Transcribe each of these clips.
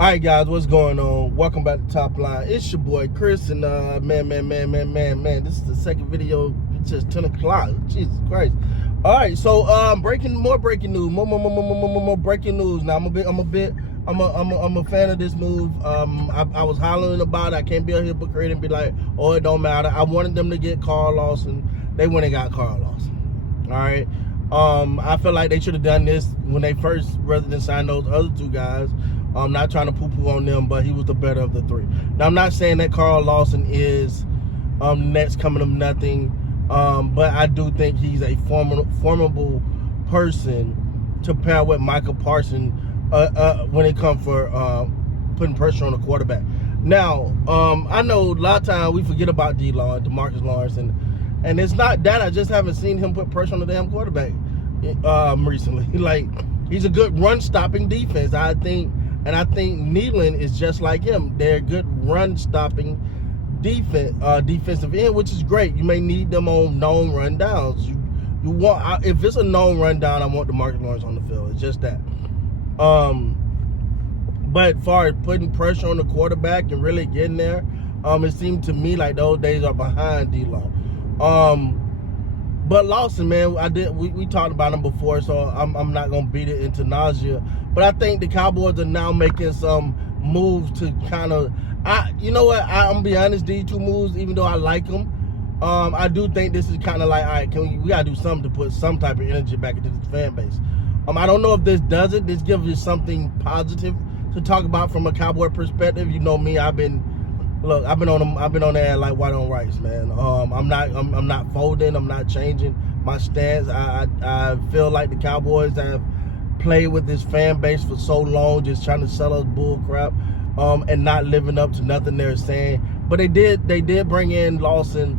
All right, guys, what's going on? Welcome back to Top Line. It's your boy Chris, and man, this is the second video. It's just 10 o'clock. Jesus Christ! All right, so more breaking news, more breaking news. Now I'm a fan of this move. I was hollering about it. I can't be a hypocrite and be like, oh, it don't matter. I wanted them to get Carl Lawson. They went and got Carl Lawson. All right. I feel like they should have done this when they first, rather than sign those other two guys. I'm not trying to poo-poo on them, but he was the better of the three. Now, I'm not saying that Carl Lawson is next coming of nothing, but I do think he's a formidable person to pair with Micah Parsons when it comes for putting pressure on the quarterback. Now, I know a lot of times we forget about D-Law, DeMarcus Lawrence, and it's not that. I just haven't seen him put pressure on the damn quarterback recently. Like, he's a good run-stopping defense, I think. And I think Nealon is just like him. They're good run-stopping defensive end, which is great. You may need them on known rundowns. You want, if it's a known rundown, I want DeMarcus Lawrence on the field. It's just that. But as far as putting pressure on the quarterback and really getting there, it seemed to me like those days are behind D-Law. But Lawson, man, we talked about him before, so I'm not gonna beat it into nausea. But I think the Cowboys are now making some moves to kind of, you know what? I'm gonna be honest, these two moves, even though I like them, I do think this is kind of like, all right, we gotta do something to put some type of energy back into this fan base. I don't know if this does it. This gives you something positive to talk about from a Cowboy perspective. You know me, I've been on there like white on rice, man. I'm not folding. I'm not changing my stance. I feel like the Cowboys have played with this fan base for so long, just trying to sell us bull crap, and not living up to nothing they're saying. But they did bring in Lawson,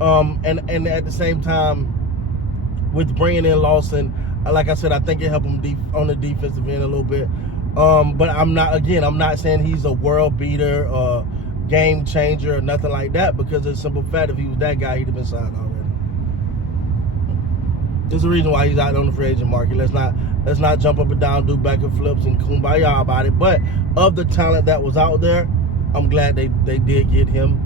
and at the same time, with bringing in Lawson, like I said, I think it helped him on the defensive end a little bit. But I'm not saying he's a world beater, game changer, or nothing like that, because it's a simple fact, if he was that guy, he'd have been signed already. There's a reason why he's out on the free agent market. Let's not jump up and down, do back and flips and kumbaya about it. But of the talent that was out there, I'm glad they did get him,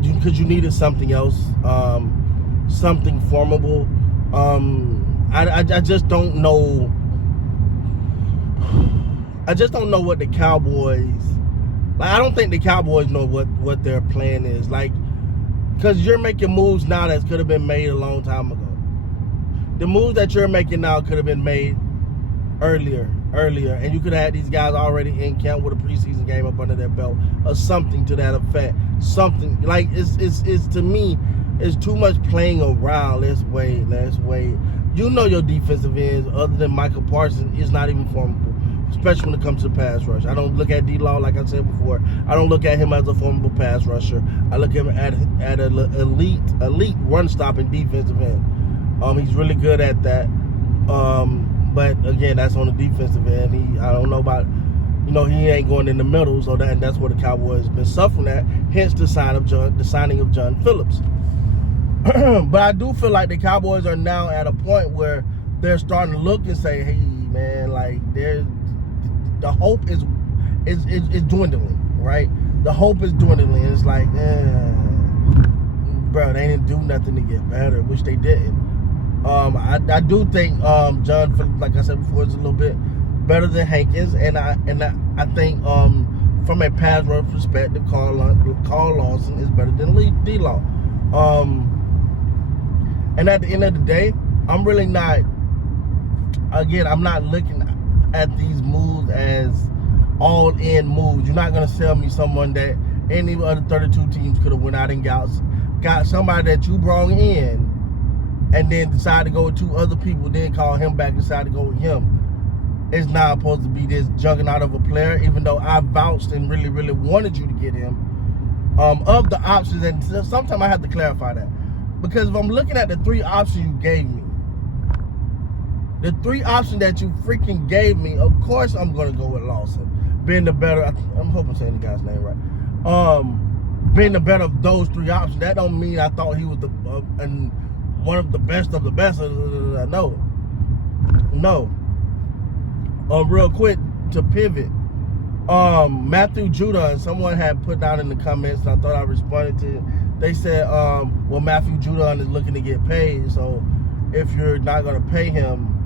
because you needed something else, something formidable. I just don't know. I just don't know what the Cowboys, like, I don't think the Cowboys know what their plan is. Like, because you're making moves now that could have been made a long time ago. The moves that you're making now could have been made earlier, and you could have had these guys already in camp with a preseason game up under their belt, or something to that effect. Something like, it's to me, it's too much playing around. Let's wait. You know your defensive ends, other than Micah Parsons, is not even formidable, especially when it comes to pass rush. I don't look at D-Law, like I said before. I don't look at him as a formidable pass rusher. I look at him at an elite run-stopping defensive end. He's really good at that. But again, that's on the defensive end. I don't know about, he ain't going in the middle, so that's where the Cowboys have been suffering at. Hence the signing of John Phillips. But I do feel like the Cowboys are now at a point where they're starting to look and say, hey, man, like, the hope is dwindling, right? The hope is dwindling. It's like, bro, they didn't do nothing to get better, which they didn't. I do think John Phillips, like I said before, is a little bit better than Hankins, and I think from a pass rush perspective, Carl Lawson is better than D-Law. And at the end of the day, I'm really not. Again, I'm not looking at these moves as all-in moves. You're not gonna sell me someone that any other 32 teams could have went out and got somebody that you brought in, and then decide to go with two other people, then call him back, decide to go with him. It's not supposed to be this juggernaut of a player, even though I vouched and really, really wanted you to get him. Of the options, and sometimes I have to clarify that, because if I'm looking at the three options you gave me, the three options that you freaking gave me, of course I'm going to go with Lawson. Being the better, I'm hoping I'm saying the guy's name right. Being the better of those three options, that don't mean I thought he was one of the best of the best. No. real quick to pivot. Matthew Judon, someone had put down in the comments, I thought I responded to it. They said, well, Matthew Judon is looking to get paid, so if you're not going to pay him,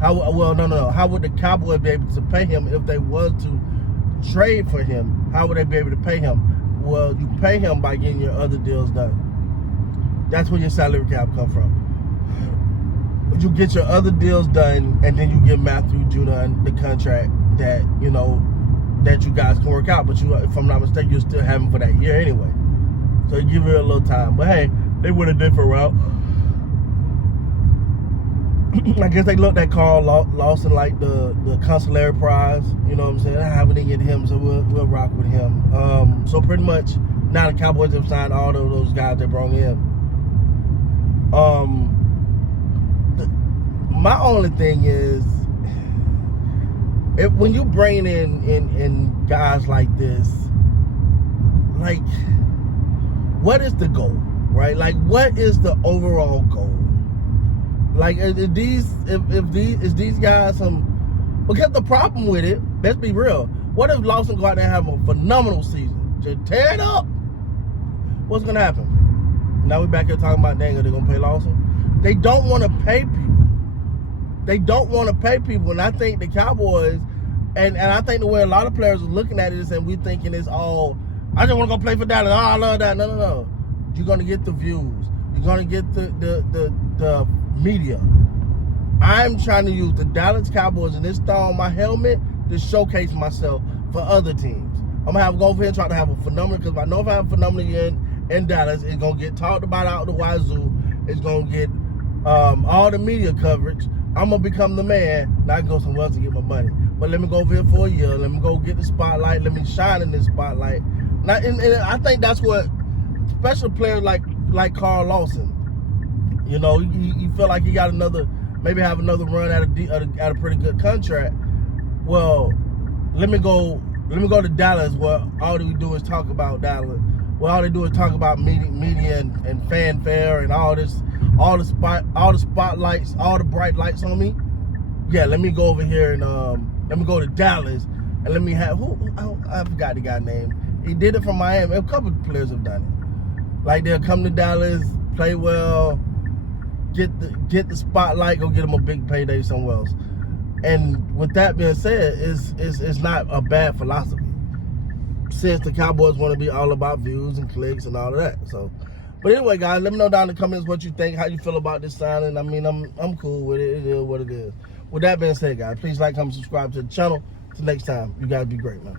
how would the Cowboys be able to pay him if they was to trade for him? How would they be able to pay him? Well, you pay him by getting your other deals done. That's where your salary cap come from. You get your other deals done, and then you give Matthew Judon the contract that, you know, that you guys can work out. But you, if I'm not mistaken, you'll still have him for that year anyway. So you give it a little time. But hey, they went a different route. I guess they looked at Carl Lawson like the consolatory prize. You know what I'm saying? I we didn't get him, so we'll rock with him. So pretty much now the Cowboys have signed all of those guys they brought in. My only thing is, when you bring in guys like this, like, what is the goal, right? Like, what is the overall goal? Like, is these guys some? Because the problem with it, let's be real. What if Lawson go out there and have a phenomenal season, just tear it up? What's gonna happen? Now we're back here talking about, dang, are they gonna pay Lawson? They don't want to pay people. They don't want to pay people, and I think the Cowboys, and I think the way a lot of players are looking at it is, and we thinking it's all, I just want to go play for Dallas. Oh, I love that. No. You're gonna get the views. You're gonna get the media. I'm trying to use the Dallas Cowboys and this star on my helmet to showcase myself for other teams. I'm gonna go over here and try to have a phenomenal, because I know if I have a phenomenal year in Dallas, it's gonna get talked about out the wazoo. It's gonna get all the media coverage. I'm gonna become the man. Now I can go somewhere else to get my money. But let me go over here for a year. Let me go get the spotlight. Let me shine in this spotlight. Now, and I think that's what special players like Carl Lawson. You know, you feel like he got maybe have another run at a pretty good contract. Well, let me go to Dallas, where all we do is talk about Dallas. Well, all they do is talk about media and fanfare and all the spotlights, all the bright lights on me. Yeah, let me go over here and let me go to Dallas and let me have I forgot the guy's name. He did it from Miami. A couple of players have done it. Like, they'll come to Dallas, play well, get the spotlight, go get them a big payday somewhere else. And with that being said, it's not a bad philosophy, since the Cowboys want to be all about views and clicks and all of that. So, but anyway, guys, let me know down in the comments what you think, how you feel about this signing. I mean, I'm cool with it. It is what it is. With that being said, guys, please like, comment, subscribe to the channel. Till next time, you guys be great, man.